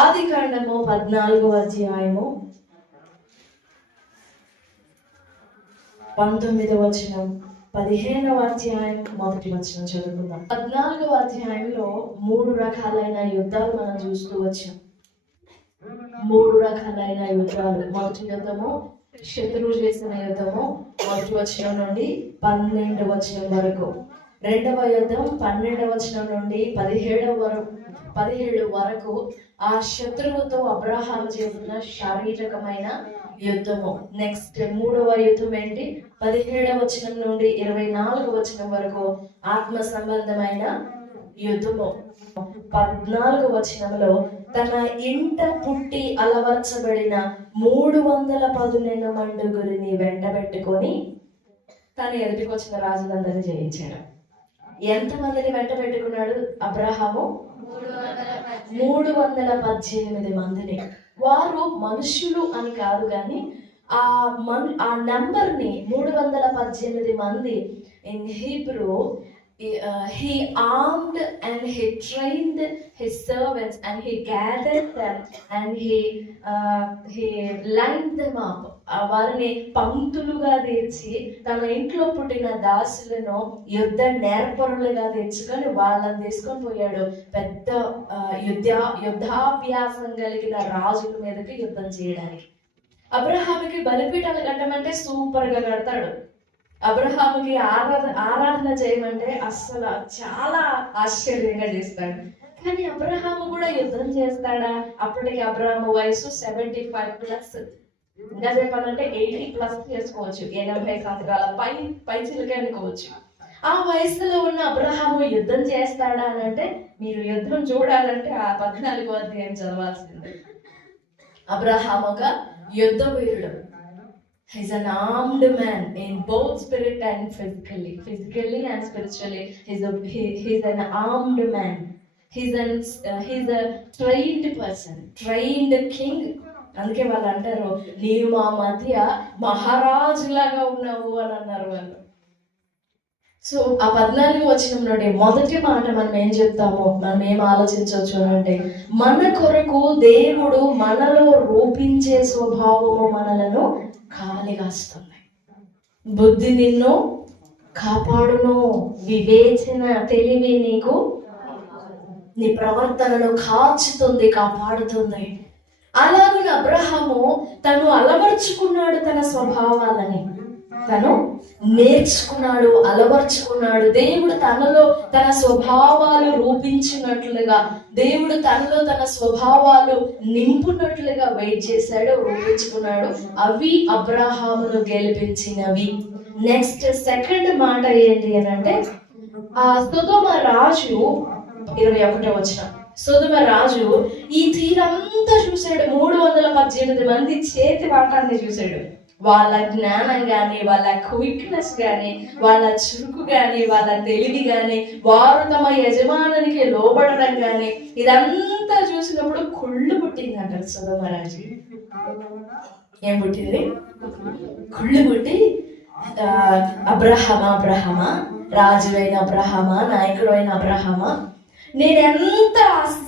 ఆదికాండము 14వ అధ్యాయము 19వ వచనం, 15వ అధ్యాయం 1వ వచనం చదువుకుందాం. 14వ అధ్యాయంలో 3 రకాలైన యుద్ధాలు మనం చూస్తూ వచ్చాం. 3 రకాలైన యుద్ధాలు. మొదటి యుద్ధము శత్రువు చేసిన యుద్ధము, 1వ వచనం నుండి 12వ వచనం వరకు. రెండవ యుద్ధం 12వ వచనం నుండి 17 వరకు ఆ శత్రువుతో అబ్రహాము చేసిన శారీరకమైన యుద్ధము. నెక్స్ట్ 3వ యుద్ధం ఏంటి? 17వ వచనం నుండి 24వ వచనం వరకు ఆత్మ సంబంధమైన యుద్ధము. 14వ వచనంలో తన ఇంట పుట్టి అలవర్చబడిన 312 మండుగురిని వెంటబెట్టుకొని తన ఎదుటికి వచ్చిన రాజులందరినీ జయించాడు. ఎంతమందిని వెంట పెట్టుకున్నాడు అబ్రహాము? 318 మందిని. వారు మనుషులు అని కాదు కానీ ఆ నంబర్ ని 318 మంది in Hebrew, he armed and he trained his servants and he gathered them and he lined them up. వారిని పంక్తులుగా తీర్చి తన ఇంట్లో పుట్టిన దాసులను యుద్ధ నేర్పరులుగా తెచ్చుకొని వాళ్ళని తీసుకొని పోయాడు పెద్ద యుద్ధాభ్యాసం కలిగిన రాజుల మీదకి యుద్ధం చేయడానికి. అబ్రహాముకి బలిపీఠాలు కట్టమంటే సూపర్ గా కడతాడు. అబ్రహాముకి ఆరాధన చేయమంటే అస్సలు చాలా ఆశ్చర్యంగా చేస్తాడు. కానీ అబ్రహాము కూడా యుద్ధం చేస్తాడా? అప్పటికి అబ్రహాము వయసు 75+. ఇంకా చెప్పాలంటే 80+ చేసుకోవచ్చు. 80 సంవత్సరాల పై చిలుకే అనుకోవచ్చు. ఆ వయసులో ఉన్న అబ్రహాము యుద్ధం చేస్తాడా అని అంటే, మీరు యుద్ధం చూడాలంటే ఆ 14వ అధ్యాయం చదవాల్సిందే. అబ్రహాము ఒక యుద్ధ వీరుడు. He's an armed man in both spirit and physically and spiritually. He's an armed man. He's a trained person, trained king. అందుకే వాళ్ళు అంటారు, నీవు మా మధ్య మహారాజులాగా ఉన్నావు అని అన్నారు వాళ్ళు. సో ఆ 14వ వచనం నుండి మొదటి మాట మనం ఏం చెప్తామో, మనం ఏం ఆలోచించవచ్చు అంటే, మన కొరకు దేవుడు మనలో రూపించే స్వభావము మనలను కావలిగాస్తుంది. బుద్ధి నిన్ను కాపాడును, వివేచన తెలివి నీకు నీ ప్రవర్తనను కాచుతుంది, కాపాడుతుంది. అలాగే అబ్రహాము తను అలవర్చుకున్నాడు, తన స్వభావాలని తను నేర్చుకున్నాడు, అలవర్చుకున్నాడు. దేవుడు తనలో తన స్వభావాలు రూపించినట్లుగా, దేవుడు తనలో తన స్వభావాలు నింపునట్లుగా వెయిట్ చేశాడు, రూపించుకున్నాడు. అవి అబ్రహామును గెలిపించినవి. నెక్స్ట్ సెకండ్ మాట ఏంటి అని అంటే, ఆ సొదొమ రాజు 21వ వచనం. సొదొమ రాజు ఈ తీరంతా చూశాడు. 318 మంది చేతి వాటాన్ని చూశాడు. వాళ్ళ జ్ఞానం కానీ, వాళ్ళ క్విక్నెస్ కానీ, వాళ్ళ చురుకు కానీ, వాళ్ళ తెలివి కానీ, వారు తమ యజమానునికి లోబడడం కానీ, ఇదంతా చూసినప్పుడు కుళ్ళు పుట్టింది అంటారు సొదొమరాజు. ఏం పుట్టింది? కుళ్ళు పుట్టి, అబ్రహమా, రాజు అయిన అబ్రహమా, నాయకుడు అయిన అబ్రహమా, నేనెంత ఆస్తి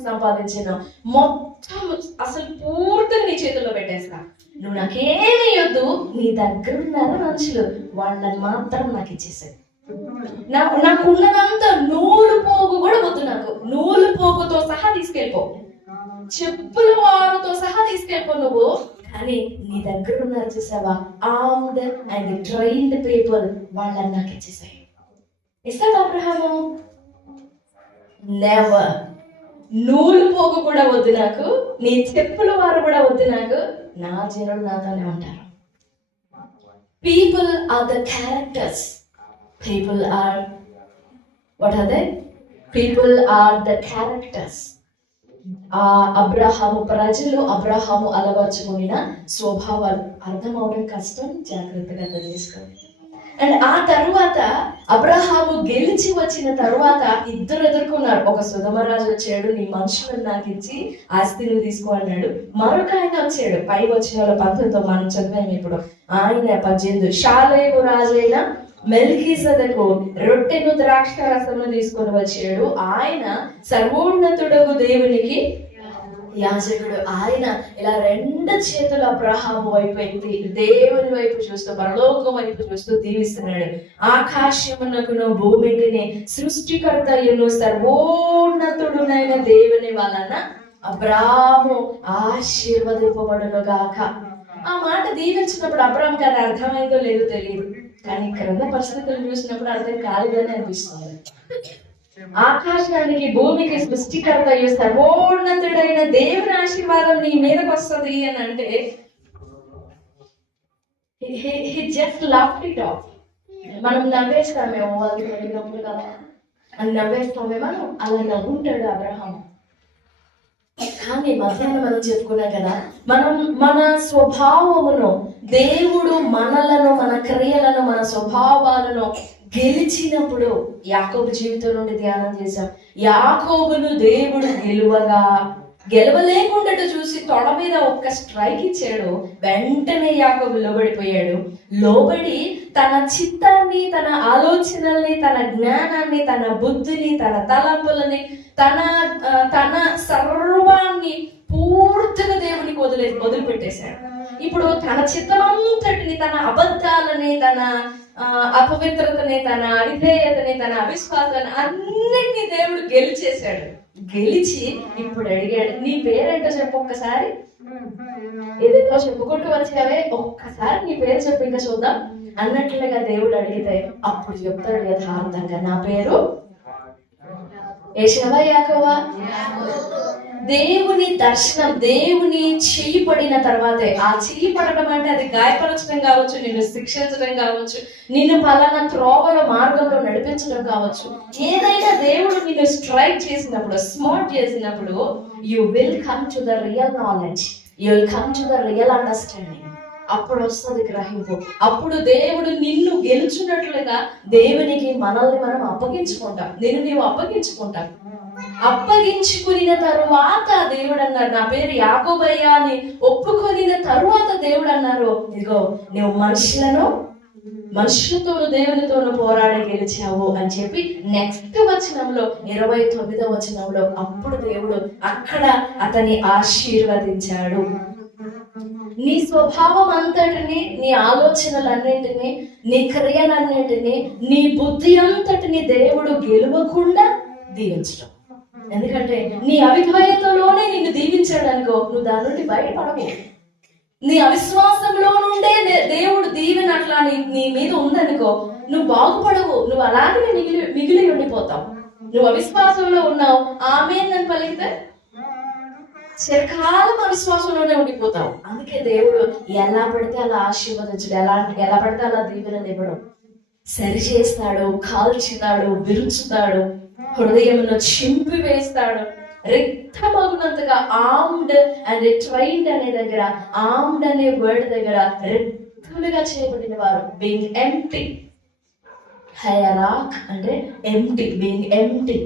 సంపాదించానో మొత్తం అసలు పూర్తిగా నీ చేతుల్లో పెట్టేస్తా. నువ్వు నాకేమి ఇవ్వద్దు, నీ దగ్గర ఉన్నారు మనుషులు, వాళ్ళని మాత్రం నాకు ఇచ్చేసాడు. నాకున్నదంతా నూలు పోగు కూడా వద్దు, నాకు నూలు పోగుతో సహా తీసుకెళ్ళిపో, చెప్పుల వారుతో సహా తీసుకెళ్ళిపో నువ్వు, కానీ నీ దగ్గర ఉన్నారు చూసావా, ఆర్మ్డ్ అండ్ ట్రైన్డ్ పీపుల్, వాళ్ళని నాకు ఇచ్చేసాయి. ఇస్తాడు అబ్రహాము? నెవర్. నూలు పోగు కూడా వద్దు నాకు, నీ చెప్పుల వారు కూడా వద్దు నాకు, నా జనులు నాతోనే ఉంటారు. People are the characters. People are what are they? People are the characters. అబ్రహాము ప్రజలు, అబ్రహాము అలవర్చుకున్న స్వభావాలు. అర్థం అవడం కష్టం, జాగ్రత్తగా అర్థం చేసుకోండి. అండ్ ఆ తరువాత అబ్రహాము గెలిచి వచ్చిన తరువాత ఇద్దరు ఎదుర్కొన్నారు. ఒక సొదొమరాజు వచ్చాడు, నీ మనుషులను నాకు ఇచ్చి ఆస్తిని తీసుకో అన్నాడు. మరొక ఆయన వచ్చాడు, పై వచ్చిన 19 మనం చదివాము ఇప్పుడు. ఆయన 18 షాలేము రాజైన మెల్కీసెదెకు రొట్టెను ద్రాక్ష రసమును తీసుకొని వచ్చాడు. ఆయన సర్వోన్నతుడగు దేవునికి యాజకుడు. ఆయన ఇలా రెండు చేతులు అబ్రహాము వైపు ఎత్తి దేవుని వైపు చూస్తూ, పరలోకం వైపు చూస్తూ దీవిస్తున్నాడు. ఆకాశమునకును భూమికిని సృష్టికర్తయును సర్వోన్నతుడునైన దేవుని వలన అబ్రాము ఆశీర్వదింపబడును గాక. ఆ మాట దీవించినప్పుడు అబ్రాహాంకి అది అర్థమైందో లేదో తెలియదు, కానీ క్రింద పరిస్థితులు చూసినప్పుడు అర్థం కాలేదని అనిపిస్తుంది. ఆకాశానికి భూమికి సృష్టికర్త సర్వోన్నతుడైన దేవుని ఆశీర్వాదం నీ మీదకి వస్తుంది అని అంటే he just laughed it off. మనం నవ్వేస్తామేమో, వాళ్ళకి వెళ్ళినప్పుడు కదా అని నవ్వేస్తామేమో, అలా నవ్వుంటాడు అబ్రహాం. కానీ మధ్యాహ్నం మనం చెప్పుకున్నాం కదా, మన స్వభావమును దేవుడు మనలను, మన క్రియలను, మన స్వభావాలను గెలిచినప్పుడు, యాకోబు జీవితం నుండి ధ్యానం చేశాం. యాకోబును దేవుడు గెలవలేకుండా చూసి తొడ మీద ఒక్క స్ట్రైక్ ఇచ్చాడు. వెంటనే యాకోబు లోబడిపోయాడు. లోబడి తన చిత్తాన్ని, తన ఆలోచనల్ని, తన జ్ఞానాన్ని, తన బుద్ధిని, తన తలంపులని, తన సర్వాన్ని పూర్తిగా దేవునికి వదిలిపెట్టేశాడు. ఇప్పుడు తన చిత్తమంతటిని, తన అబద్ధాలని, తన అపవిత్రతని, తన అవిధేయతని, తన అవిశ్వాసాన్ని అన్నిటినీ దేవుడు గెలిచేశాడు. గెలిచి ఇప్పుడు అడిగాడు, నీ పేరేంటో చెప్పు ఒక్కసారి. ఏదేదో చెప్పుకుంటూ వచ్చావే, ఒక్కసారి నీ పేరు చెప్పు ఇంకా చూద్దాం అన్నట్లుగా దేవుడు అడిగితే అప్పుడు చెప్తాడు యథార్థంగా, నా పేరు ఏషావా యాకోబా. దేవుని దర్శనం, దేవుని చెయ్యి పడిన తర్వాతే, ఆ చెయ్యి పడడం అంటే అది గాయపరచడం కావచ్చు, నిన్ను శిక్షించడం కావచ్చు, నిన్ను పలానా త్రోవలో మార్గంలో నడిపించడం కావచ్చు. ఏదైనా దేవుడు నిన్ను స్ట్రైక్ చేసినప్పుడు, స్మార్ట్ చేసినప్పుడు, you will come to the real knowledge, you will come to the real understanding. అప్పుడు వస్తుంది గ్రహింపు. అప్పుడు దేవుడు నిన్ను గెలుచున్నట్లుగా దేవునికి మనల్ని మనం అప్పగించుకుంటాం. నీవు అప్పగించుకుంటాం. అప్పగించుకున్న తరువాత దేవుడు అన్నారు, నా పేరు యాకోబయ్యా అని ఒప్పుకొనిన తరువాత దేవుడు అన్నారు, ఇదిగో నువ్వు మనుషులతోను దేవునితోను పోరాడి గెలిచావు అని చెప్పి నెక్స్ట్ వచనంలో 29వ వచనంలో అప్పుడు దేవుడు అక్కడ అతన్ని ఆశీర్వదించాడు. నీ స్వభావం అంతటిని, నీ ఆలోచనలన్నింటినీ, నీ క్రియలన్నింటినీ, నీ బుద్ధి అంతటిని దేవుడు గెలవకుండా దీవించడం. ఎందుకంటే నీ అవిధేయతలోనే నిన్ను దీవించాడనుకో, నువ్వు దాని నుండి బయటపడవు. నీ అవిశ్వాసంలో నుండే దేవుడు దీవెన అట్లా నీ మీద ఉందనుకో, నువ్వు బాగుపడవు. నువ్వు అలాగే మిగిలి ఉండిపోతావు. నువ్వు అవిశ్వాసంలో ఉన్నావు, ఆమేన్ అని పలికితే చిరకాలం అవిశ్వాసంలోనే ఉండిపోతావు. అందుకే దేవుడు ఎలా పడితే అలా ఆశీర్వదించడు, ఎలా పడితే అలా దీవెన ఇవ్వడం. సరి చేస్తాడు, కాల్చుతాడు, విరుచుతాడు, హృదయంలో చింపి వేస్తాడు. రిక్తమగునంతగా ఆర్మ్డ్ అండ్ ట్రైన్డ్ అనే దగ్గర, ఆర్మ్డ్ అనే వర్డ్ దగ్గర రిక్తులుగా చేయబడిన వారు, బీయింగ్ ఎంప్టీ. హయరాక్ అంటే ఎంప్టీ, బీయింగ్ ఎంప్టీ.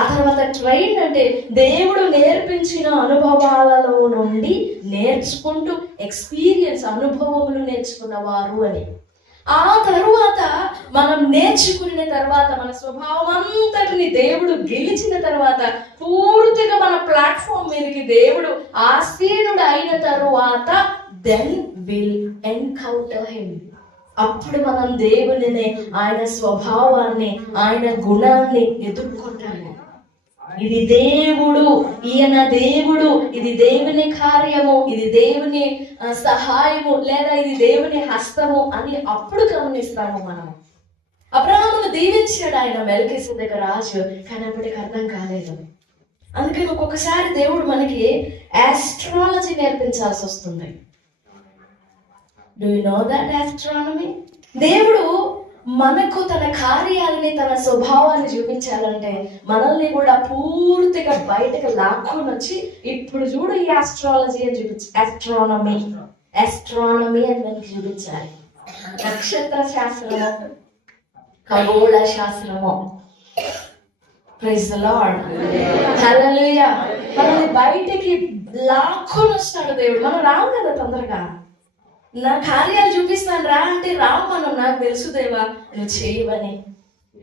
ఆ తర్వాత ట్రైన్ అంటే దేవుడు నేర్పించిన అనుభవాలలో నుండి నేర్చుకుంటూ, ఎక్స్పీరియన్స్, అనుభవములు నేర్చుకున్నవారు అని. ఆ తరువాత మనం నేర్చుకున్న తర్వాత, మన స్వభావం అంతటిని దేవుడు గెలిచిన తర్వాత, పూర్తిగా మన ప్లాట్ఫామ్ మీదకి దేవుడు ఆసీనుడు అయిన తరువాత, దెన్ విల్ ఎన్కౌంటర్ హిమ్. అప్పుడు మనం దేవునిని, ఆయన స్వభావాన్ని, ఆయన గుణాన్ని ఎదుర్కొంటాము. ఇది దేవుడు, ఈయన దేవుడు, ఇది దేవుని కార్యము, ఇది దేవుని సహాయము, లేదా ఇది దేవుని హస్తము అని అప్పుడు గమనిస్తాము మనం. అబ్రహామును దీవించాడు ఆయన, మెల్కీసెదెకు రాజు, కానీ అప్పటికి అర్థం కాలేదు. అందుకని ఒక్కొక్కసారి దేవుడు మనకి ఆస్ట్రాలజీ నేర్పించాల్సి వస్తుంది. Do you know that astronomy? దేవుడు మనకు తన కార్యాలని, తన స్వభావాన్ని చూపించాలంటే మనల్ని కూడా పూర్తిగా బయటకు లాక్కొని వచ్చి, ఇప్పుడు చూడు ఈ ఆస్ట్రాలజీ అని ఆస్ట్రానమీ అని మనకి చూపించాలి. నక్షత్ర శాస్త్రము, ఖగోళ శాస్త్రము. ప్రైజ్ ది లార్డ్, హల్లెలూయా. మనల్ని బయటికి లాక్కొని వస్తాడు దేవుడు. మనం రావు కదా తొందరగా. నా కార్యాలు చూపిస్తాను రా అంటే రావు మనం, నాకు తెలుసు దేవా నువ్వు చేయవని.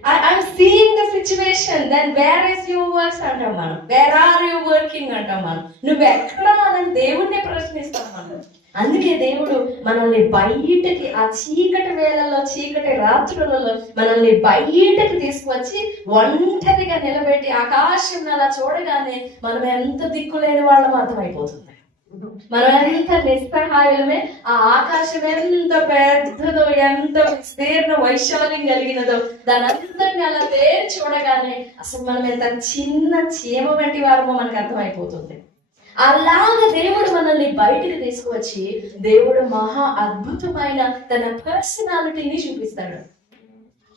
I'm seeing the situation, then where is your works అంటాం మనం, where are you working అంటాం మనం, నువ్వు ఎక్కడ మనల్ని దేవుణ్ణి ప్రశ్నిస్తాం మనం. అందుకే దేవుడు మనల్ని బయటకి ఆ చీకటి వేళల్లో, చీకటి రాత్రులలో మనల్ని బయటకి తీసుకువచ్చి ఒంటరిగా నిలబెట్టి ఆకాశం అలా చూడగానే మనం ఎంత దిక్కులేని వాళ్ళం అర్థమైపోతుంది. మనం ఎంత నిస్సహాయమే, ఆ ఆకాశం ఎంత పెద్దదో, ఎంత విస్తీర్ణ వైశాల్యం కలిగినదో, దాని అంతటిని అలా తేరి చూడగానే అసలు మనం ఎంత చిన్న చీమ వంటి వారమో మనకు అర్థమైపోతుంది. అలాగే దేవుడు మనల్ని బయటికి తీసుకువచ్చి దేవుడు మహా అద్భుతమైన తన పర్సనాలిటీని చూపిస్తాడు.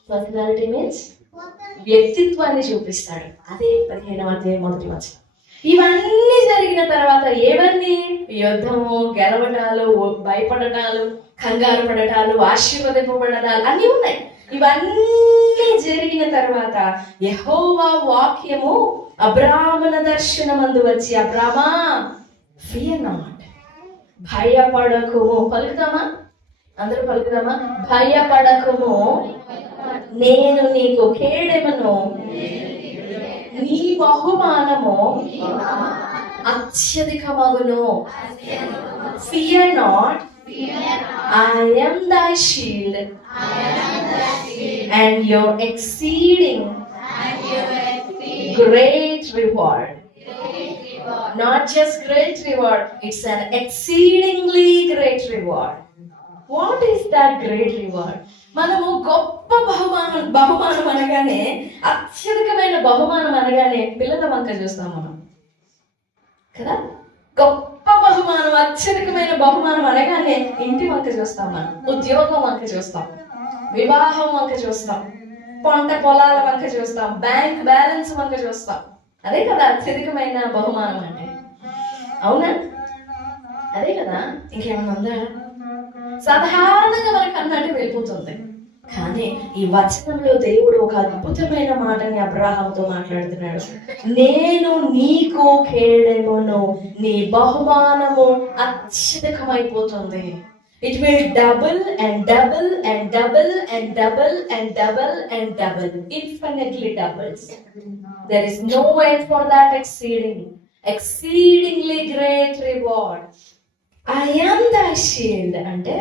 పర్సనాలిటీ మీన్స్ వ్యక్తిత్వాన్ని చూపిస్తాడు. అదే 15వ అధ్యాయం 1వ వచనం. ఇవన్నీ జరిగిన తర్వాత ఏవన్నీ? యుద్ధము, గెలవటాలు, భయపడటాలు, కంగారు పడటాలు, ఆశీర్వదింపబడటాలు అన్నీ ఉన్నాయి. ఇవన్నీ జరిగిన తర్వాత యెహోవా వాక్యము అబ్రాహామున దర్శనమందు వచ్చి, అబ్రామా ఫియర్ నాట్, భయపడకుము. పలుకుదామా? అందరూ పలుకుదామా? భయపడకుము, నేను నీకు కేడెమను, నీ బహుమానము అత్యధికమగును. Fear not, I am thy shield and your exceeding great reward. Not just great reward, it's an exceedingly great reward. What is that great reward? మనము గొప్ప బహుమానం అనగానే, అత్యధికమైన బహుమానం అనగానే పిల్లల వంక చూస్తాం మనం కదా. గొప్ప బహుమానం, అత్యధికమైన బహుమానం అనగానే ఇంటి వంక చూస్తాం మనం, ఉద్యోగం వంక చూస్తాం, వివాహం వంక చూస్తాం, పంట పొలాల వంక చూస్తాం, బ్యాంక్ బ్యాలెన్స్ వంక చూస్తాం. అదే కదా అత్యధికమైన బహుమానం అంటే. అవునా? అదే కదా. ఇంకేమన్నా ఉందా? సాధారణంగా మనకు అన్నట్టు వెళ్ళిపోతుంది. కానీ ఈ వచనంలో దేవుడు ఒక అద్భుతమైన మాటని అబ్రాహాముతో మాట్లాడుతున్నాడు. నేను నీకు కేడెమును, నీ బహుమానము అత్యధికమైపోతుంది. It will double and double and double and double and double and double, infinitely doubles. There is no end for that exceedingly great reward. I am thy shield అంటే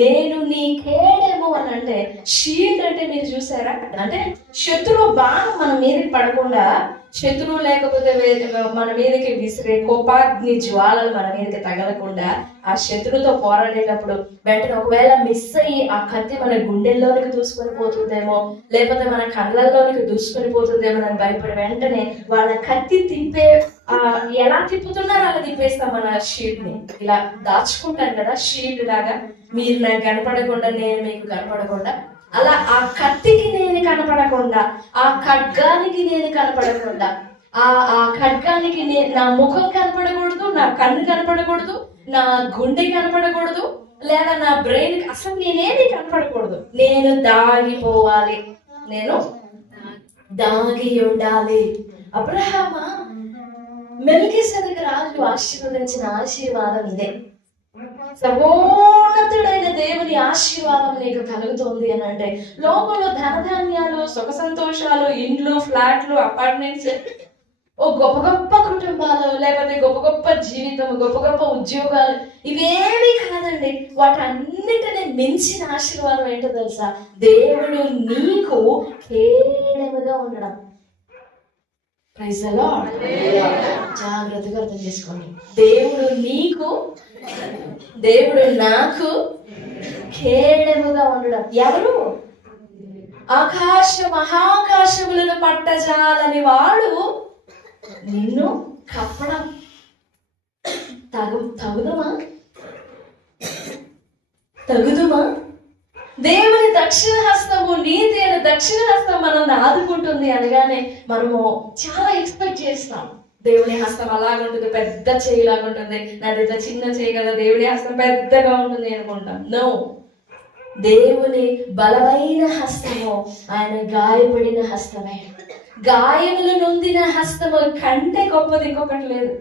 నేను నీ కేడెము అని అంటే, షీల్డ్ అంటే మీరు చూసారా? అంటే శత్రువు బాణం మన మీదకి పడకుండా, శత్రువు లేకపోతే మన మీదకి విసిరే కోపాగ్ని జ్వాలలు మన మీదకి తగలకుండా, ఆ శత్రువుతో పోరాడేటప్పుడు వెంటనే ఒకవేళ మిస్ అయ్యి ఆ కత్తి మన గుండెల్లోనికి దూసుకొని పోతుందేమో, లేకపోతే మన కళ్ళల్లోనికి దూసుకొని పోతుందేమో అని భయపడి వెంటనే వాళ్ళ కత్తి తిప్పే, ఎలా తిప్పుతున్నారో అలా తిప్పేస్తాం మన షీల్డ్ ని. ఇలా దాచుకుంటాను కదా షీల్డ్ లాగా, మీరు నాకు కనపడకుండా నేను మీకు కనపడకుండా, అలా ఆ కత్తికి నేను కనపడకుండా, ఆ ఖడ్గానికి నేను కనపడకుండా, ఆ ఖడ్గానికి నా ముఖం కనపడకూడదు, నా కన్ను కనపడకూడదు, నా గుండె కనపడకూడదు, లేదా నా బ్రెయిన్ అసలు నేనేమి కనపడకూడదు. నేను దాగిపోవాలి, నేను దాగి ఉండాలి. అబ్రహామా, మెల్కీసెదెకు రాజు ఆశీర్వదించిన ఆశీర్వాదం ఇదే. సర్వోన్నతుడైన దేవుని ఆశీర్వాదం నీకు కలుగుతుంది అని అంటే, లోకంలో ధనధాన్యాలు, సుఖ సంతోషాలు, ఇండ్లు, ఫ్లాట్లు, అపార్ట్మెంట్స్, ఓ గొప్ప గొప్ప కుటుంబాలు, లేకపోతే గొప్ప గొప్ప జీవితం, గొప్ప గొప్ప ఉద్యోగాలు, ఇవేమీ కాదండి. వాటన్నిటిని మించిన ఆశీర్వాదం ఏంటో తెలుసా? దేవుడు నీకు కేడెముగా ఉండడం. Praise the Lord. జాగ్రత్తగా అర్థం చేసుకోండి. దేవుడు నీకు, దేవుడు నాకు కేడెముగా ఉండడం. ఎవరు? ఆకాశ మహాకాశములను పట్టజాలని వాడు నిన్ను కప్పడం. తగుదుమా? దేవుని దక్షిణ హస్తము, నీతి అయిన దక్షిణ హస్తం మనల్ని ఆదుకుంటుంది అనగానే మనము చాలా ఎక్స్పెక్ట్ చేస్తాం. దేవుని హస్తం అలాగుంటుంది, పెద్ద చేయిలాగా ఉంటుంది. నాదైతే చిన్న చేయి కదా, దేవుని హస్తం పెద్దగా ఉంటుంది అనుకుంటాం. నో, దేవుని బలమైన హస్తము ఆయన గాయపడిన హస్తమే. గాయములు నొందిన హస్తము కంటే గొప్పది ఇంకొకటి లేదు.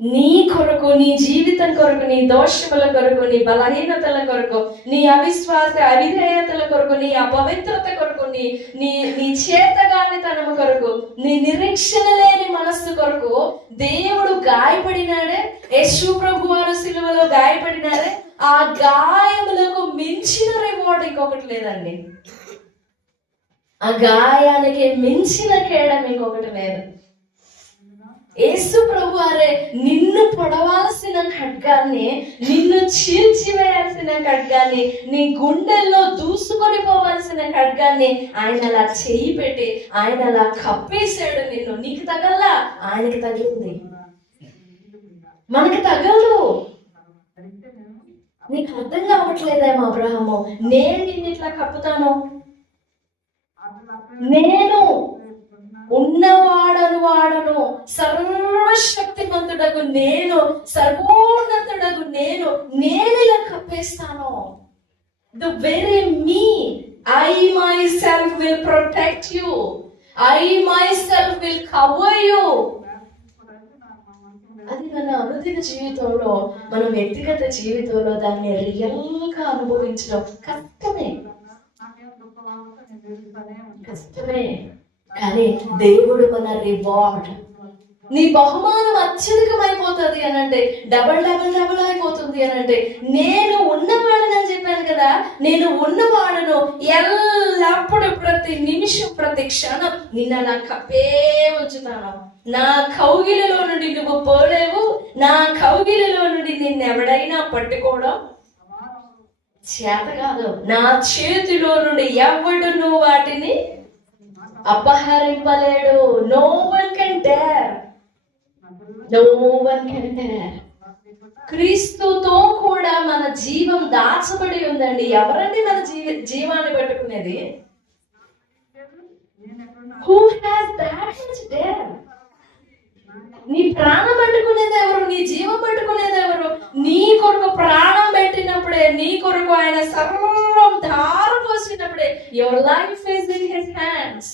నీ కొరకు, నీ జీవితం కొరకు, నీ దోషముల కొరకు, నీ బలహీనతల కొరకు, నీ అవిశ్వాస అవిధేయతల కొరకు, నీ అపవిత్రత కొరకు, నీ నీ నీ చేతగానితనము కొరకు, నీ నిరీక్షణ లేని మనస్సు కొరకు దేవుడు గాయపడినాడే. యేసు ప్రభు వారు సిలువలో గాయపడినాడే. ఆ గాయములకు మించిన రివార్డ్ ఇంకొకటి లేదండి. ఆ గాయానికి మించిన కేడం ఇంకొకటి లేదు. యేసు ప్రభు వారే నిన్ను పొడవాల్సిన ఖడ్గాన్ని, నిన్ను చీల్చివేయాల్సిన ఖడ్గాన్ని, నీ గుండెల్లో దూసుకొని పోవాల్సిన ఖడ్గాన్ని ఆయన అలా చేయి పెట్టి ఆయన అలా కప్పేశాడు నిన్ను. నీకు తగల్లా, ఆయనకి తగిలింది. మనకి తగలదు. నీకు అర్థం కావట్లేదేమో అబ్రహాము, నేను నిన్ను ఇట్లా కప్పుతాను, నేను వాడను సర్వశక్తిమంతుడగు నేను, సర్వోన్నతుడగు నేను ఇలా కప్పేస్తాను. The very me, I myself will protect you, I myself will cover you. అది మన అనుదిన జీవితంలో, మన వ్యక్తిగత జీవితంలో దాన్ని రియల్ గా అనుభవించడం కష్టమే. కానీ దేవుడు మన రివార్డ్, నీ బహుమానం అత్యధికమైపోతుంది అని అంటే, డబల్ అయిపోతుంది అని అంటే, నేను ఉన్నవాడని చెప్పాను కదా, నేను ఉన్నవాడను. ఎల్లప్పుడు, ప్రతి నిమిషం, ప్రతి క్షణం నిన్న నా కప్పే ఉంచుతాను. నా కౌగిలిలో నుండి నువ్వు పోలేవు. నా కౌగిలిలో నుండి నిన్నెవడైనా పట్టుకోవడం చేత కాదు. నా చేతిలో నుండి ఎవడును వాటిని అపహరింపలేడు. No one can dare. క్రీస్తుతో కూడా మన జీవం దాచబడి ఉందండి. ఎవరండి మన జీవాన్ని పట్టుకునేది? Who has that much dare? నీ ప్రాణం పట్టుకునేది ఎవరు? నీ జీవం పట్టుకునేది ఎవరు? నీ కొరకు ప్రాణం పెట్టినప్పుడే, నీ కొరకు ఆయన సర్వం ధారపోసినప్పుడే, your life is in his hands.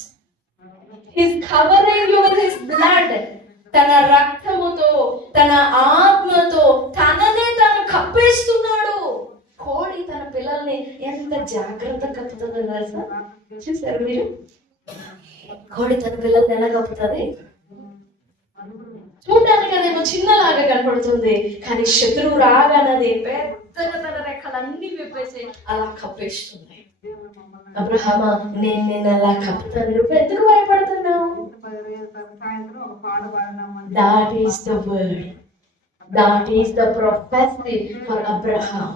He's covering you with his blood. తన రక్తముతో, తన ఆత్మతో తననే తాను కప్పేస్తున్నాడు. కోడి తన పిల్లల్ని ఎంత జాగ్రత్త కప్పుతుందో తెలుసా? చూసారు మీరు? కోడి తన పిల్లల్ని ఎలా కప్పుతుంది? చూడడానికి అదేమో చిన్నలాగా కనపడుతుంది, కానీ శత్రువు రాగానది పెద్దగా తన రెక్కలన్నీ విప్పేసి అలా కప్పేస్తుంది. అబ్రహామా, నేను నిన్ను అలా కప్పుతాను, నువ్వు ఎందుకు భయపడుతున్నావు? That is the word. That is the prophecy for Abraham.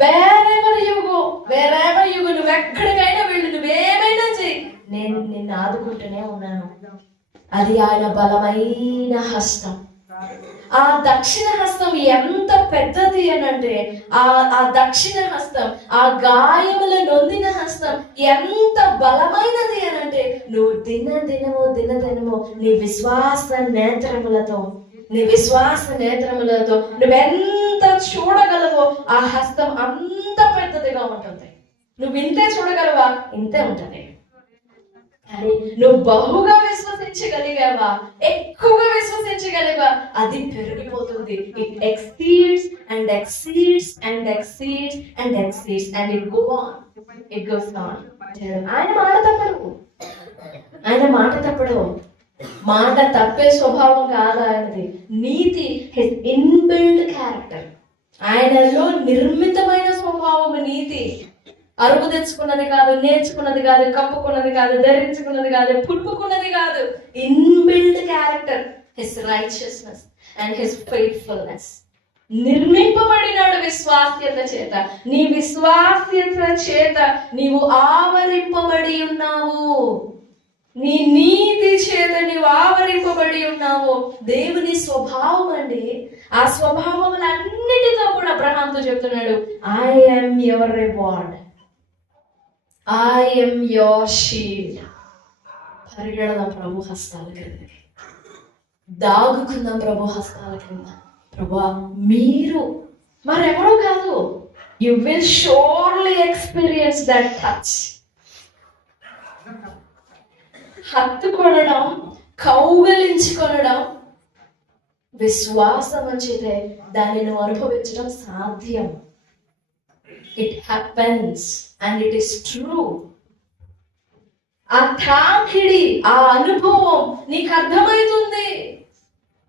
Wherever you go, నువ్వు ఎక్కడికైనా వెళ్ళు, నువ్వేమైనా చెయ్యి, నేను నిన్ను ఆదుకుంటూనే ఉన్నాను. అది ఆయన బలమైన హస్తం. ఆ దక్షిణ హస్తం ఎంత పెద్దది అని అంటే, ఆ దక్షిణ హస్తం, ఆ గాయముల నొందిన హస్తం ఎంత బలమైనది అని అంటే, నువ్వు దినదినము నీ విశ్వాస నేత్రములతో నువ్వెంత చూడగలవో ఆ హస్తం అంత పెద్దదిగా ఉంటుంది. నువ్వు ఇంతే చూడగలవా? ఇంతే ఉంటుంది. కానీ నువ్వు బహుగా విశ్వసించగలిగావా, ఎక్కువగా విశ్వసించగలిగా, అది పెరిగిపోతుంది. It exceeds and exceeds and exceeds and exceeds and it goes on. ఆయన మాట తప్పడు. మాట తప్పే స్వభావం కాదు ఆయనది. నీతి, హిస్ ఇన్బిల్డ్ క్యారెక్టర్. ఆయనలో నిర్మితమైన స్వభావం నీతి. అరువు తెచ్చుకున్నది కాదు, నేర్చుకున్నది కాదు, కప్పుకున్నది కాదు, ధరించుకున్నది కాదు, పుట్టుకున్నది కాదు. Inbuilt character, his righteousness and his faithfulness. నిర్మింపబడినాడు విశ్వాస్యత చేత. నీ విశ్వాస్యత చేత నీవు ఆవరింపబడి ఉన్నావు. నీ నీతి చేత నీవు ఆవరింపబడి ఉన్నావు. దేవుని స్వభావం అండి. ఆ స్వభావములన్నిటితో కూడా అబ్రహాముతో చెప్తున్నాడు, I am your reward, I am your shield. పరిగెడదాం ప్రభు హస్తాల క్రింద, దాగుకుందాం ప్రభు హస్తాల క్రింద. ప్రభా, మీరు మరెవరో కాదు. You will surely experience that touch. హత్తుకొనడం, కౌగలించుకొనడం, విశ్వాసం ఉంచితే దాన్ని నువ్వు అనుభవించడం సాధ్యం. It happens and it is true. ఆ తాకిడి, ఆ అనుభవం నీకు అర్థమవుతుంది.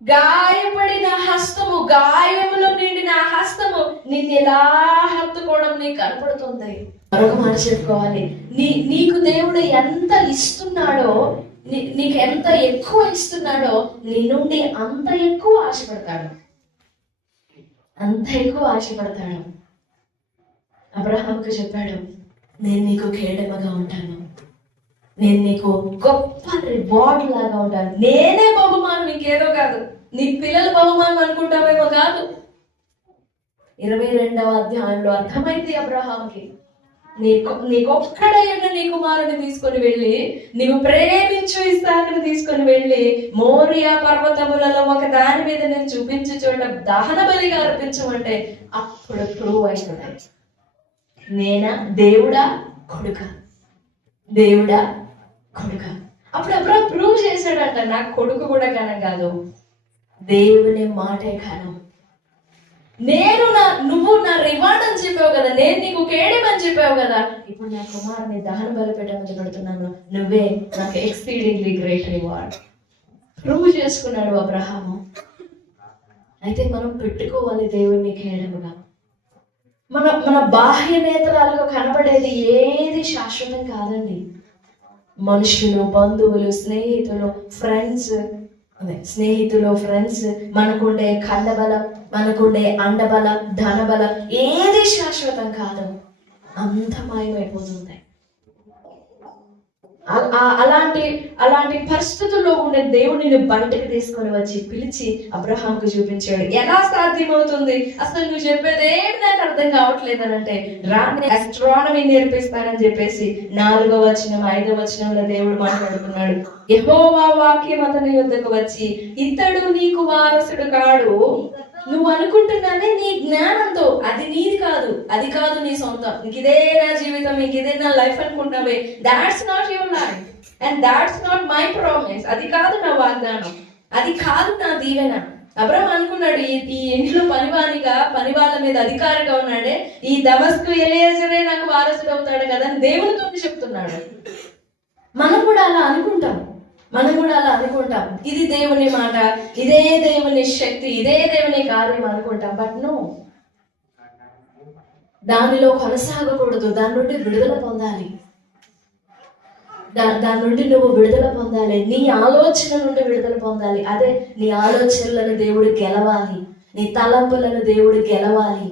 గాయపడిన హస్తము, గాయములో నిండిన హస్తము నిన్ను ఎలా హత్తుకోవడం నీకు కనపడుతుంది. మరొక మాట చెప్పుకోవాలి, నీకు దేవుడు ఎంత ఇస్తున్నాడో, నీకు ఎంత ఎక్కువ ఇస్తున్నాడో నీ నుండి అంత ఎక్కువ ఆశపడతాడు, అంత ఎక్కువ ఆశపడతాడు. అబ్రహాముకు చెప్పాడు, నేను నీకు కేడమగా ఉంటాను, నేను నీకు గొప్ప రివార్డ్ లాగా ఉంటాను, నేనే బహుమానం, ఇంకేదో కాదు. నీ పిల్లలు బహుమానం అనుకుంటామేమో కాదు. 22వ అధ్యాయంలో అర్థమైంది అబ్రహాంకి, నీకొక్కడైనా నీ కుమారుని తీసుకొని వెళ్ళి, నీవు ప్రేమించు ఇస్సాకును తీసుకొని వెళ్ళి మోరియా పర్వతములలో ఒక దాని మీద నేను చూపించే చోట దహన బలిగా అర్పించమంటే అప్పుడు ప్రూవ్ అవుతుంది. నేనా దేవుడా కొడుక, దేవుడా కొడుక. అప్పుడు అబ్రహాం ప్రూవ్ చేశాడంట, నాకు కొడుకు కూడా ఘనం కాదు, దేవుని మాటే ఘనం. నువ్వు నా రివార్డ్ అని చెప్పావు కదా, నేను నీకు కేడమని చెప్పావు కదా, ఇప్పుడు నా కుమారుని దహన బలి పెట్టమని పెడుతున్నాను, నువ్వే నాకు ఎక్స్పీరియన్స్లీ గ్రేట్ రివార్డ్. ప్రూవ్ చేసుకున్నాడు అబ్రహాము. అయితే మనం పెట్టుకోవాలి దేవుని కేడముగా. మన బాహ్య నేత్రాలకు కనబడేది ఏది శాశ్వతం కాదండి. మనుషులు, బంధువులు, స్నేహితులు, ఫ్రెండ్స్, మనకుండే ఖండబలం, మనకుండే అండబలం, ధనబలం ఏది శాశ్వతం కాదు, అంత మాయమైపోతుంది. అలాంటి పరిస్థితుల్లో ఉండే దేవుడిని బయటకు తీసుకొని వచ్చి పిలిచి అబ్రహాంకు చూపించాడు. ఎలా సాధ్యమవుతుంది, అసలు నువ్వు చెప్పేది ఏంటి నాకు అర్థం కావట్లేదు అని అంటే, రాని ఆస్ట్రానమీ నేర్పిస్తానని చెప్పేసి 4వ వచనం 5వ వచనంలో దేవుడు మాట్లాడుతున్నాడు. యెహోవా వాక్యం అతని యొద్దకు వచ్చి, ఇతడు నీకు వారసుడు కాడు, నువ్వు అనుకుంటున్నానే నీ జ్ఞానంతో, అది నీది కాదు, అది కాదు నీ సొంతం, నీకు ఇదే నా జీవితం, నీకు ఇదే నా లైఫ్ అనుకుంటున్నావే, that's not your life and that's not my promise. అది కాదు నా వాగ్దానం, అది కాదు నా దీవెన. అబ్రహాం అనుకున్నాడు, ఈ ఇంట్లో పని వాళ్ళ మీద అధికారిగా ఉన్నాడే, ఈ దమస్కు ఎలియేజరే నాకు వారసుడు అవుతాడు కదా అని దేవునితో చెప్తున్నాడు. మనం కూడా అలా అనుకుంటాం. ఇది దేవుని మాట, ఇదే దేవుని శక్తి, ఇదే దేవుని కార్యం అనుకుంటాం. బట్ నో, దానిలో కొనసాగకూడదు. దాని నుండి విడుదల పొందాలి. దాని నుండి నువ్వు విడుదల పొందాలి. నీ ఆలోచన నుండి విడుదల పొందాలి. అదే నీ ఆలోచనలను దేవుడు గెలవాలి, నీ తలంపులను దేవుడు గెలవాలి.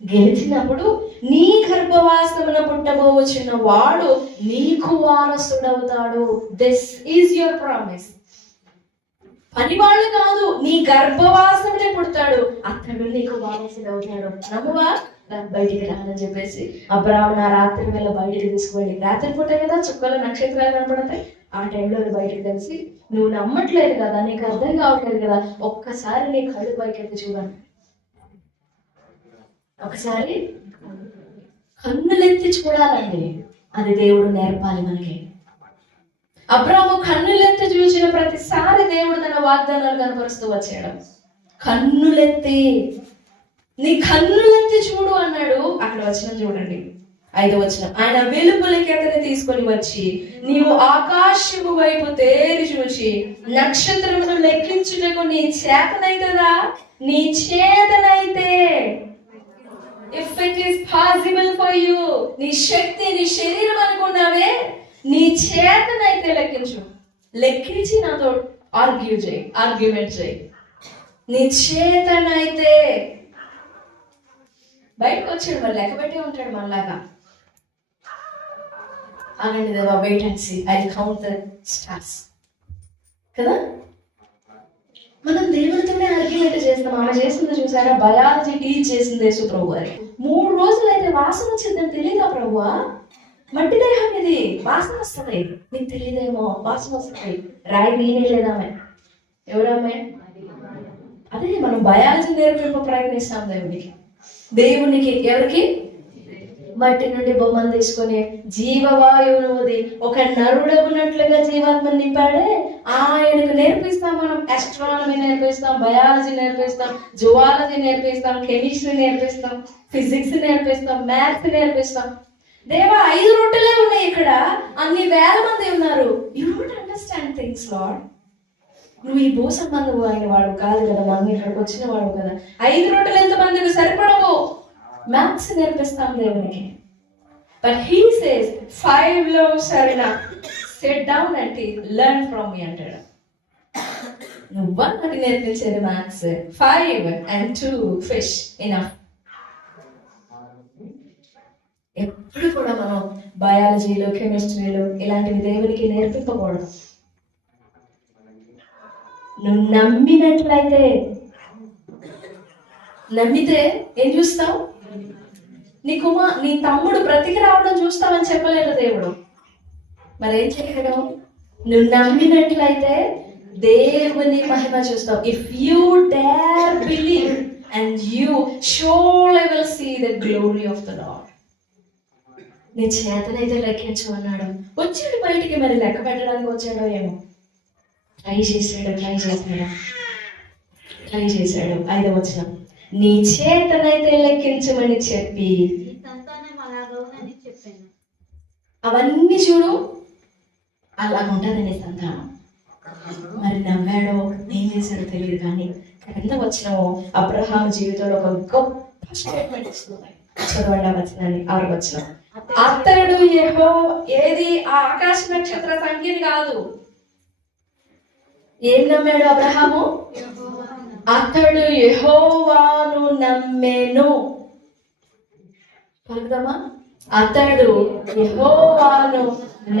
గెలిచినప్పుడు నీ గర్భవాసమున పుట్టబోవచ్చిన వాడు నీకు వారసుడవుతాడు. This is your promise. పనివాళ్ళు కాదు, నీ గర్భవాసమునే పుడతాడు, అతడు నీకు వారసుడవుతాడు. నమ్మువా? బయటికి రానని చెప్పేసి అబ్రహాము నా రాత్రి వేళ బయటికి తీసుకువెళ్ళి, రాత్రి పూట కదా చుక్కలు నక్షత్రాలు కనపడతాయి, ఆ టైంలో బయటకు తెలిసి, నువ్వు నమ్మట్లేదు కదా, నీకు అర్థం కావట్లేదు కదా, ఒక్కసారి నీ కళ్ళు పైకెత్తి చూడండి. ఒకసారి కన్నులెత్తి చూడాలండి, అది దేవుడు నేర్పాలి మనకి. అబ్రహాము కన్నులెత్తి చూసిన ప్రతిసారి దేవుడు తన వాగ్దానాలు కనపరుస్తూ వచ్చాడు. కన్నులెత్తి, నీ కన్నులెత్తి చూడు అన్నాడు. అక్కడ వచనం చూడండి, 5వ వచనం. ఆయన వెలుపలికి అతన్ని తీసుకొని వచ్చి, నీవు ఆకాశము వైపు తేరి చూచి నక్షత్రమును లెక్కించుటకు నీ చేతనైతదా? నీ చేతనైతే, if it is possible for you, నీ శక్తి, నీ శరీరం అనుకున్నావే, నీ చేతనైతే లెక్కించి నాతో ఆర్గ్యుమెంట్ చేయి. నీ చేతనైతే. బయటకు వచ్చాడు, మరి లెక్క పెట్టే ఉంటాడు మనలాగా. అనండి దేవా, wait and see, I count the stars కదా. మనం దేవుడితోనే ఆర్గ్యుమెంట్ చేస్తాం. ఆమె చేసింది చూసారా, బయాలజీ టీచ్ చేసింది యేసు ప్రభు గారి. 3 రోజులు అయితే వాసన వచ్చిందని తెలియదా ప్రభువా? మట్టి దేహం ఇది, వాసన వస్తుంది, నీకు తెలియదేమో, వాసన వస్తుంది. రాయి నేనే లేదామె, ఎవరామె? అదే మనం బయాలజీ నేర్పింపు ప్రయత్నిస్తాం దేవునికి. ఎవరికి? మట్టి నుండి బొమ్మను తీసుకొని జీవవాయువును ఒక నరుడగునట్లుగా జీవాత్మను నింపాడే, ఆయనకు నేర్పిస్తాం. మనం ఆస్ట్రానమీ నేర్పిస్తాం, బయాలజీ నేర్పిస్తాం, జువాలజీ నేర్పిస్తాం, కెమిస్ట్రీ నేర్పిస్తాం, ఫిజిక్స్ నేర్పిస్తాం, మ్యాథ్స్ నేర్పిస్తాం. దేవా 5 రొట్టెలే ఉన్నాయి, ఇక్కడ అన్ని వేల మంది ఉన్నారు. You don't understand things Lord. నువ్వు ఈ భూ సంబంధం అయిన వాడు కాదు కదా, మనం ఇక్కడికి వచ్చిన వాడు కదా. 5 రొట్టెలు ఎంత మందికి సరిపడవు. మ్యాథ్స్ నేర్పిస్తాం దేవునికి. But he says 5 loaves are enough. Sit down and learn from me అంటాడు. నువ్వు నాకు నేర్పించేది మ్యాథ్స్. 5 and 2 fish enough. ఎప్పుడు కూడా మనం బయాలజీలో, కెమిస్ట్రీలో ఇలాంటివి దేవునికి నేర్పింపకూడదు. నువ్వు నమ్మినట్లయితే, నమ్మితే ఏం చూస్తావు? నీ తమ్ముడు బ్రతికి రావడం చూస్తావని చెప్పలేదు దేవుడు. మరి ఏం చెప్పాడు? నువ్వు నమ్మినట్లయితే దేవుని మహిమ చూస్తావు. If you dare believe and you surely will see the glory of the Lord. నీ చేతనైతే లెక్కించు అన్నాడు. వచ్చాడు బయటికి, మరి లెక్క పెట్టడానికి వచ్చాడో ఏమో. ట్రై చేశాడు. 5వ వచనం, నీ చేతనైతే లెక్కించమని చెప్పి అవన్నీ చూడు, అలాగ ఉంటుంది నీ సంతానం. మరి నవ్వాడో ఏం చేశాడో తెలియదు, కానీ ఎంత వచ్చినామో అబ్రహాము జీవితంలో ఒక గొప్ప స్టేట్మెంట్ ఇస్తుంది. చదవండి ఆ వచనాన్ని. 6వ వచనం, అతడు ఏది ఆ ఆకాశ నక్షత్ర సంఖ్యని కాదు. ఏం నమ్మాడు అబ్రహాము? అతడు యెహోవాను నమ్మెను. పలుకుదామా? అతడు యెహోవాను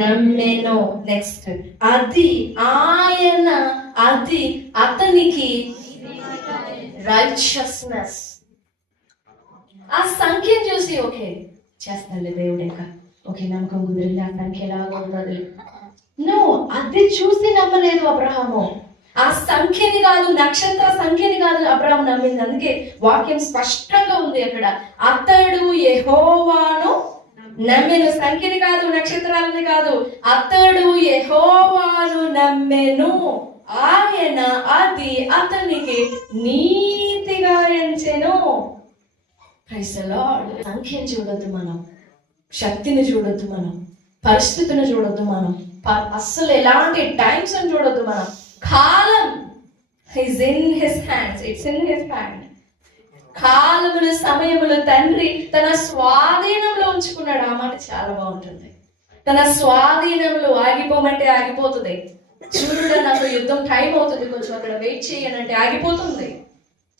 నమ్మెను. నెక్స్ట్, అది అతనికి రైచియస్నెస్. ఆ సంఖ్యను చూసి ఓకే చేస్తానులే దేవుడు, ఇంకా ఓకే నమ్మకం కుదిరింది, ఆ సంఖ్య ఎలాగో ఉంటుంది. అది చూసి నమ్మలేదు అబ్రహాము. ఆ సంఖ్యని కాదు, నక్షత్ర సంఖ్యని కాదు అబ్రహాము నమ్మింది. అందుకే వాక్యం స్పష్టంగా ఉంది అక్కడ, అతడు యెహోవాను నమ్మెను. సంఖ్యని కాదు, నక్షత్రాలని కాదు, అతడు యెహోవాను నమ్మెను. ఆయన అది అతనికి నీతిగా ఎంచెను. Praise the lord. సంఖ్యను చూడొద్దు మనం, శక్తిని చూడొద్దు మనం, పరిస్థితిని చూడొద్దు మనం, అస్సలు ఎలాంటి టైమ్స్ అని చూడొద్దు మనం. కాలం is in his hands, it's in his hand. కాలములు, సమయములు తండ్రి తన స్వాధీనంలో ఉంచుకున్నాడు. ఆ మాట చాలా బాగుంటుంది. తన స్వాధీనంలో. ఆగిపోమంటే ఆగిపోతుంది. సూర్యుడు నాకు యుద్ధం టైం అవుతుంది, కొంచెం అక్కడ వెయిట్ చేయనంటే ఆగిపోతుంది.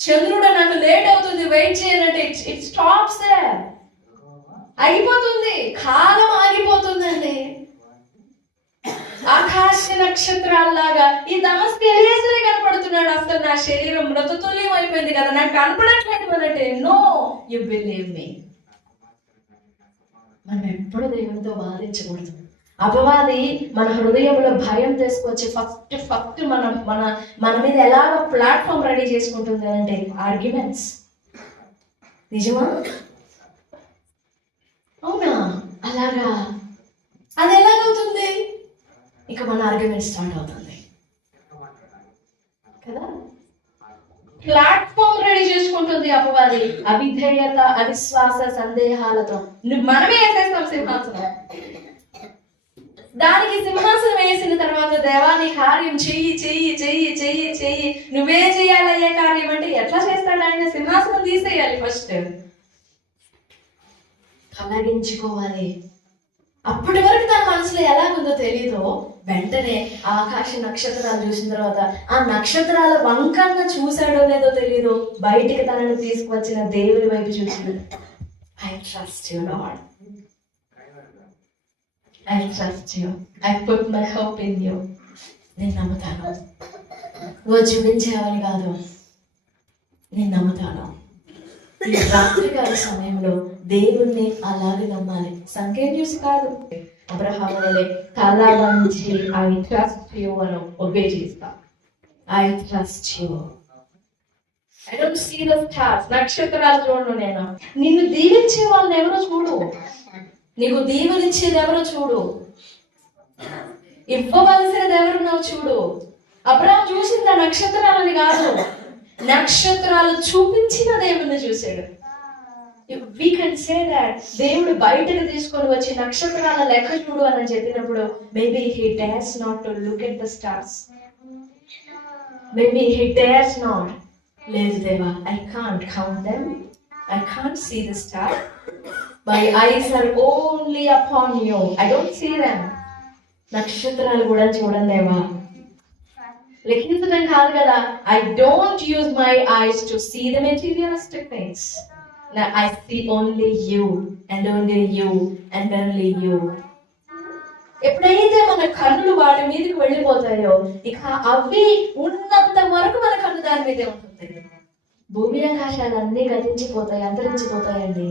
చంద్రుడు నాకు లేట్ అవుతుంది, వెయిట్ చేయనంటే ఇట్ స్టాప్స్ దేర్, ఆగిపోతుంది. కాలం ఆగిపోతుందండి. ఆకాశ నక్షత్రాల్లాగా ఈ దమస్కు ఎలియాజరే కనపడుతున్నాడు. అసలు నా శరీరం మృతతుల్యం అయిపోయింది కదా, నాకు కనపడట్లేదు అనంటే, నో యు బిలీవ్ మీ. మనం ఎప్పుడు దేవునితో వాదించకూడదు. అపవాది మన హృదయంలో భయం తీసుకొచ్చి ఫస్ట్ మన మీద ఎలాగ ప్లాట్ఫామ్ రెడీ చేసుకుంటుంది అంటే ఆర్గ్యుమెంట్స్. నిజమా? అవునా? అలాగా అది ఎలాగవుతుంది? ఇక మన ఆర్గ్యుమెంట్ స్టార్ట్ అవుతుంది కదా. ప్లాట్ఫామ్ రెడీ చేసుకుంటుంది అపవాది. అవిధేయత, అవిశ్వాస, సందేహాలతో మనమే వేసేస్తాం సింహాసనం. దానికి సింహాసనం వేసిన తర్వాత దేవా నీ కార్యం చెయ్యి చెయ్యి చెయ్యి చెయ్యి చెయ్యి, నువ్వే చెయ్యాలయ్యే కార్యం అంటే ఎట్లా చేస్తాడు ఆయన? సింహాసనం తీసేయాలి, ఫస్ట్ తొలగించుకోవాలి. అప్పటి వరకు తన మనసులో ఎలాగుందో తెలీదు. వెంటనే ఆకాశ నక్షత్రాలు చూసిన తర్వాత ఆ నక్షత్రాల వంకన్న చూశాడో లేదో తెలీదు, బయటికి తనని తీసుకువచ్చిన దేవుని వైపు చూసాడు. I trust you lord, I trust you, I put my hope in you. నేను నమ్ముతాను. నువ్వు చూపించేవని కాదు, నేను నమ్ముతాను. ఈ రాత్రికాల సమయంలో దేవుణ్ణి అలాగే నమ్మాలి, సంఖ్య చూసి కాదు. అబ్రహాము వలె తల వంచి ఐ ట్రస్ట్ యు అని ఒబే చేస్తా. I trust you. I don't see the stars. నక్షత్రాలు చూడను నేను. నిన్ను దీవించే వాళ్ళని ఎవరో చూడు, నీకు దీవెనిచ్చేది ఎవరో చూడు. ఇవ్వవలసినది ఎవరున్నావు చూడు. అబ్రహాం చూసింది ఆ నక్షత్రాలని కాదు, నక్షత్రాలు చూపించిన దేవుణ్ణి చూశాడు. We can say that దేవుడు బయటకు తీసుకొని వచ్చి నక్షత్రాల లెక్క చూడు అని చెప్పినప్పుడు maybe he dares not to look at the stars. Maybe he dares not. లేదు దేవా, I can't count them. I can't see the star. My eyes are only upon you. I don't see them. నక్షత్రాలు కూడా చూడండి దేవా. లెక్కించడం కాదు కదా. I don't use my eyes to see the materialistic things. Now I see only you and only you and only you. ఎప్పుడైతే మన కన్నులు వాటి మీదకి వెళ్ళిపోతాయో ఇక అవి ఉన్నంత వరకు మన కన్ను దాని మీదే ఉంటుంది. భూమి ఆకాశాలన్నీ గతించిపోతాయి, అంతరించిపోతాయండి.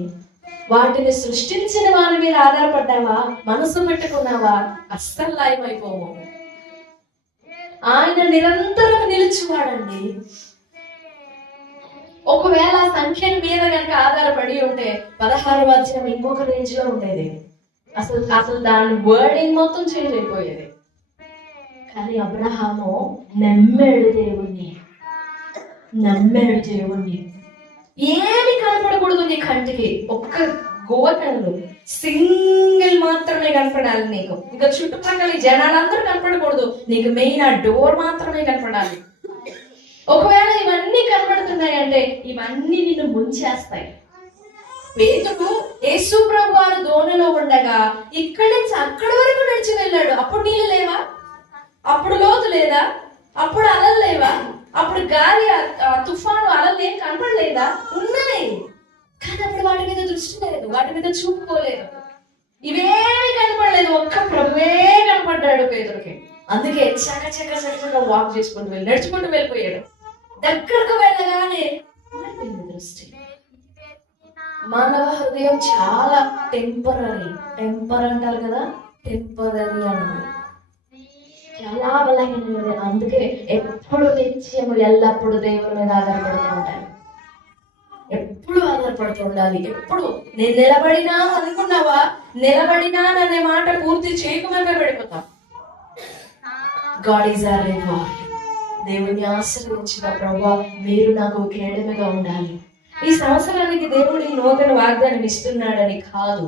వాటిని సృష్టించిన వారి మీద ఆధారపడ్డావా, మనసు పెట్టుకున్నావా, అస్సలు లయమైపోవు. ఆయన నిరంతరం నిలిచివాడండి. ఒకవేళ సంఖ్య మీద కనుక ఆధారపడి ఉంటే 16వ అధ్యాయం ఇంకొక రేంజ్ లో ఉండేది. అసలు దాని వర్డింగ్ మొత్తం చేంజ్ అయిపోయేది. కానీ అబ్రహాము నమ్మాడు దేవుణ్ణి. ఏమి కనపడకూడదు నీ కంటికి, ఒక్క గోకళ్ళు సింగిల్ మాత్రమే కనపడాలి నీకు. ఇంకా చుట్టుపక్కల జనాలందరూ కనపడకూడదు, నీకు మెయిన్ ఆ డోర్ మాత్రమే కనపడాలి. ఒకవేళ ఇవన్నీ కనబడుతున్నాయంటే ఇవన్నీ నిన్ను ముంచేస్తాయి. పేతురు యేసు ప్రభు వారు దోణిలో ఉండగా ఇక్కడి నుంచి అక్కడి వరకు నడిచి వెళ్ళాడు. అప్పుడు నీళ్ళు లేవా? అప్పుడు లోతు లేదా? అప్పుడు అలలు లేవా? అప్పుడు గాలి తుఫాను అలలు ఏం కనపడలేదా? ఉన్నాయి. కానీ అప్పుడు వాటి మీద దృష్టి లేదు, వాటి మీద చూపుకోలేదు, ఇవేమి కనపడలేదు. ఒక్క ప్రభువే కనపడ్డాడు పేతురుకి. అందుకే చక్క వాక్ చేసుకుంటూ వెళ్ళి నడుచుకుంటూ వెళ్ళిపోయాడు. దగ్గరకు వెళ్ళగానే దృష్టి. మానవ హృదయం చాలా టెంపర్ అంటారు కదా, టెంపరీ అన్నది చాలా బలహీనమైనది. అందుకే ఎప్పుడు నిత్యము ఎల్లప్పుడు దేవుని మీద ఆధారపడుతూ ఉంటాను. ఎప్పుడు ఆధారపడుతూ ఉండాలి. ఎప్పుడు నేను నిలబడినా అనుకున్నావా, నిలబడినా అనే మాట పూర్తి చేయకుండా పడిపోతా. God is our reward. దేవుని ఆశీర్వదించిన ప్రభువా, మీరు నాకు కేడమిగా ఉండాలి. ఈ సంవత్సరానికి దేవుడి నూతన వాగ్దానం ఇస్తున్నాడని కాదు,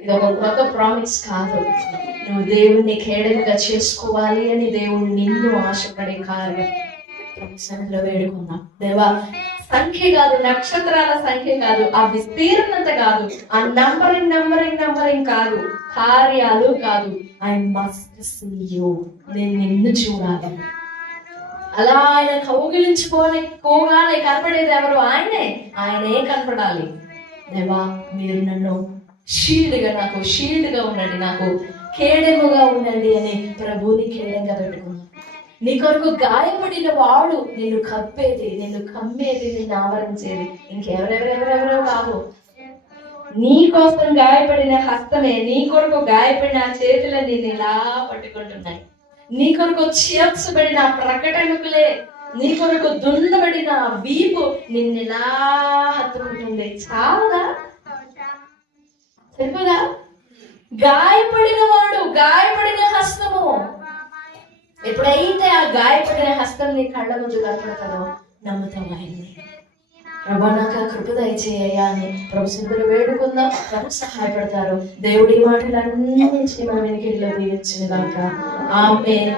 ఇది ఒక కొత్త ప్రామిస్ కాదు. నువ్వు దేవుణ్ణి కేడమిగా చేసుకోవాలి అని దేవుడు నిన్ను ఆశపడే కార్యం ప్రపంచంలో వేడుకుందాం. దేవా, సంఖ్య కాదు, నక్షత్రాల సంఖ్య కాదు, ఆ విస్తీర్ణత కాదు, ఆ నంబరింగ్ కాదు, కార్యాలు కాదు. I must see you. నేను నిన్ను చూడాలి. అలా ఆయన కౌగిలించుకోగానే కనపడేది ఎవరు? ఆయనే కనపడాలి. దేవా, మీరు నన్ను నాకు షీల్డ్గా ఉండండి, నాకు కేడముగా ఉండండి అని ప్రభువుని కేడంగా పెట్టుకున్నాను. నీ కొరకు గాయపడిన వాడు నిన్ను కప్పేది, నిన్ను కమ్మేది, నిన్ను ఆవరించేది ఇంకెవరెవరెవరెవరో కాదు. నీ కోసం గాయపడిన హస్తమే, నీ కొరకు గాయపడిన చేతులని నిన్ను ఇలా పట్టుకుంటున్నాయి. నీ కొరకు చేర్చబడిన ప్రకటనకులే, నీ కొరకు దున్నబడిన వీపు నిన్నెలా హత్తుకుంటుంది. చాలా చెప్పగా గాయపడిన వాడు, గాయపడిన హస్తము. ఎప్పుడైతే ఆ గాయపడిన హస్తం నీ కళ్ళ ముందు కనపడతాడో నమ్ముతావు ఆయన్ని. ప్రభా, నాకు ఆ కృప దయచేయ్యా అని ప్రభు సింపులు వేడుకుందాం. ప్రభు సహాయపడతారు. దేవుడి మాటలన్నీ మనం వెనుకల్లో దీవించిన దాకా. ఆమేన్.